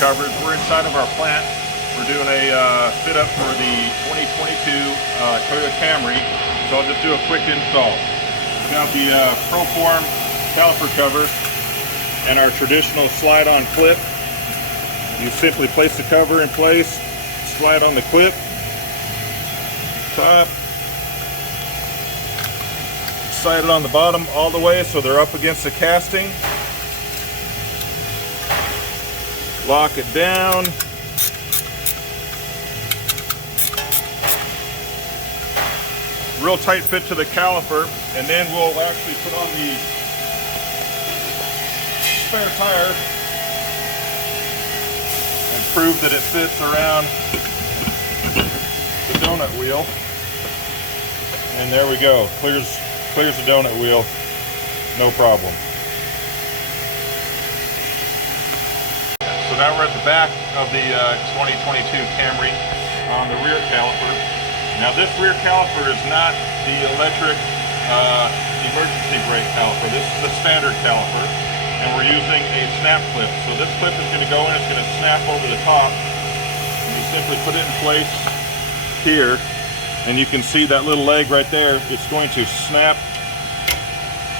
covers. We're inside of our plant. We're doing a fit up for the 2022 Toyota Camry, so I'll just do a quick install. We got the ProForm caliper cover and our traditional slide-on clip. You simply place the cover in place, slide on the clip, top, slide it on the bottom all the way so they're up against the casting. Lock it down. Real tight fit to the caliper, and then we'll actually put on the spare tire and prove that it fits around the donut wheel. And there we go. Clears the donut wheel, no problem. So now we're at the back of the 2022 Camry on the rear caliper. Now this rear caliper is not the electric emergency brake caliper. This is the standard caliper, and we're using a snap clip. So this clip is going to go in, it's going to snap over the top, and you simply put it in place here. And you can see that little leg right there, it's going to snap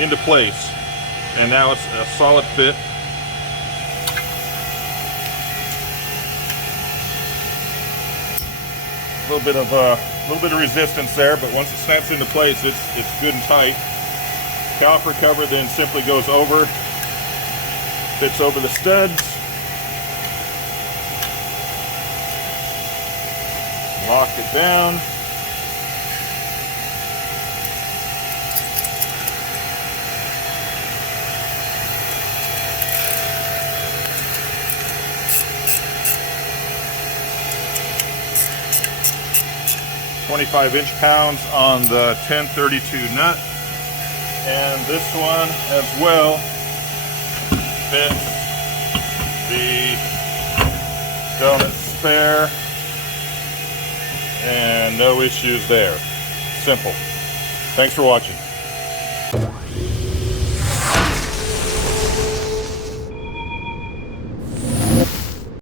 into place. And now it's a solid fit. A little bit of resistance there, but once it snaps into place, it's good and tight. Caliper cover then simply goes over, fits over the studs. Lock it down. £25 on the 1032 nut, and this one as well fits the donut spare, and no issues there. Simple. Thanks for watching.